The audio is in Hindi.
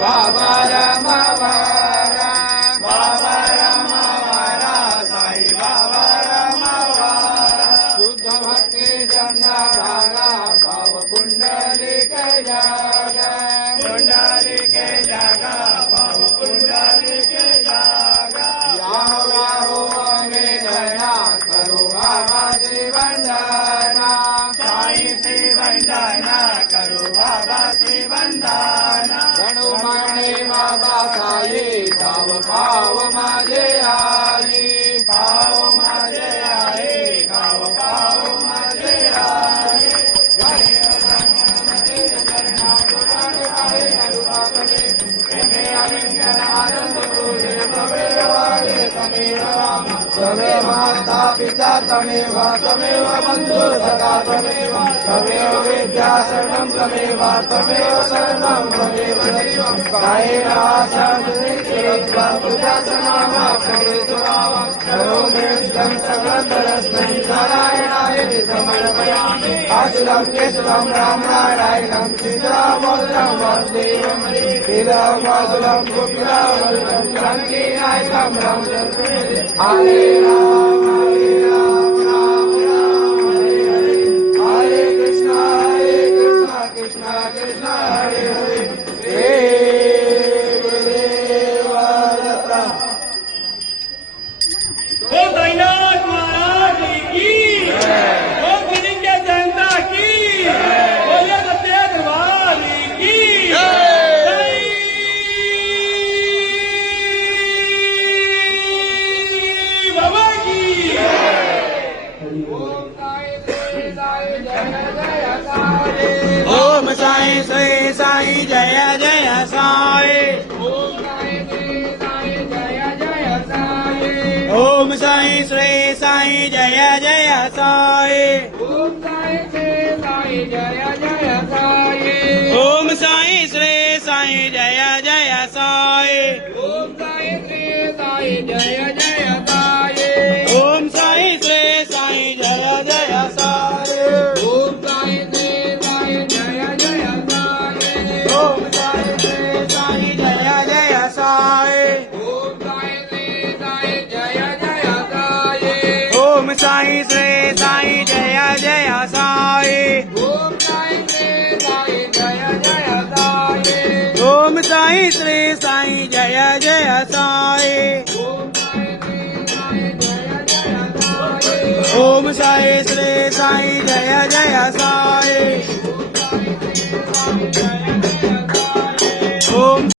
बाबा रमावारा बाबा रमावारा साई बाबा रमावारा शुद्ध भक्ति चंद्रधारा भाव कुंडलिक जागा कुंडलिक जागा भाव कुंडलिक जागा याहो हमें धना करो बाबा श्री वंदना साई श्री वंदना करो बाबा श्री वंदना गणो माने बाबा साई भाव भाव माझे आई भाव माझे आई भाव भाव माझे आई तमेव माता पिता तमेव तमेव बंधु सखा तमेव तमेव विद्या शरणं तमेव तमेव सर्वं तमेव दैवं कायेन वाचा मनसेन्द्रियैर्वा पूजासनामाक्षरे सुरामं करोमि यं सकलं परस्मै नारायणाय समर्पयामि आसुरं केशवं रामनारायणं सीतामोदं वासुदेवं लीलं वासुलं गोपीनामलं क्रान्तिनायकं रामचन्द्रं हरे राम राम राम हरे हरे हरे कृष्ण कृष्ण कृष्ण हरे हरे हे गुरुदेवदत्ता ओ साईनाथ महाराज की ओ फिलिंगे जनता की बोले सत्य दरबार की बाबा की ओम साई श्री साई जय जय साई ओम साई श्री साई जय जय साई ओम साई श्री साई जय जय साई ओम साई श्री साई जय जय साई ओम साई श्री साई जय जय साई ओम साई श्री साई जय जय साई ओम साई श्री साई जय जय साई ओम साई श्री साई जय जय साई ओम